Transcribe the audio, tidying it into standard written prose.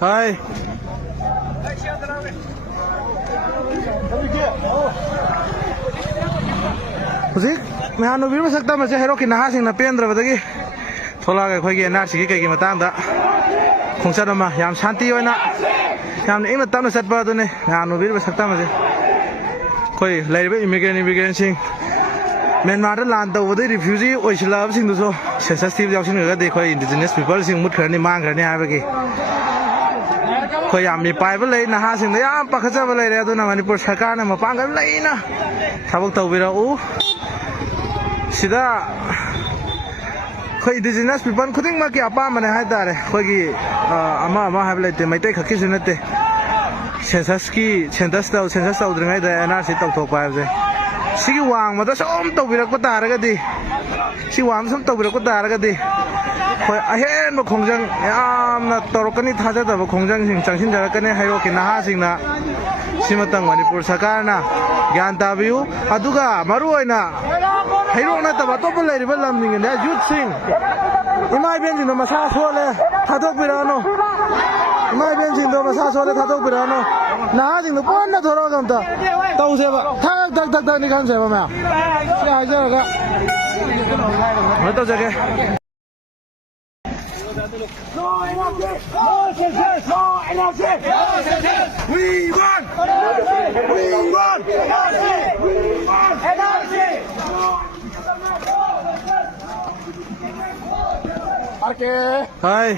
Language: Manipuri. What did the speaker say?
Hai. Hujik mehanu bir sakta ma che hero ki naha sing na pendra badagi thola ga khoi ge nar sigi kai matang da khongsa ma yam shanti oina yam ing tam na sat ba du ne mehanu bir sakta ma je khoi laibe immigrant sing Myanmar da land da wodi refugee oisla sing du so sensitive jaw sing ga de khoi indigenous people sing mut khar ni mang khar ni ha ba gi khoi yam mi pai ba lei naha sing da yam pa khaja ba lei re du na Manipur sarkar na ma pang ga lei na thabak tau bi ra u sida khoi indigenous people khuding ma ki apa mane hai da re khoi gi ama ha ba te mai tai khaki su na te census tau dringai da NRC tau thok pa je sigi wang ma da som tau bi ra ko ta ra ga di si wang som tau bi ra ko ta ra ga di khoi a hen ma khongjang yam na torokani thaja da ba khongjang sing changsin jara kane hairo ki naha sing na simatang Manipur sarkar na gyan ta biu aduga maru oina hairo na ta ba to lai ri ba lam ning ne youth sing imai ben jin no ma sa so le thadok bi ra no imai ben jin do ma sa so le thadok bi ra no naha sing no pon na thoro gam ta tau se ba thak ni kan se ba ma se ha ja ga ma to ja ke No NRC! No census! No NRC! No census! We want! We want! NRC! We want! NRC! Okay. Hi.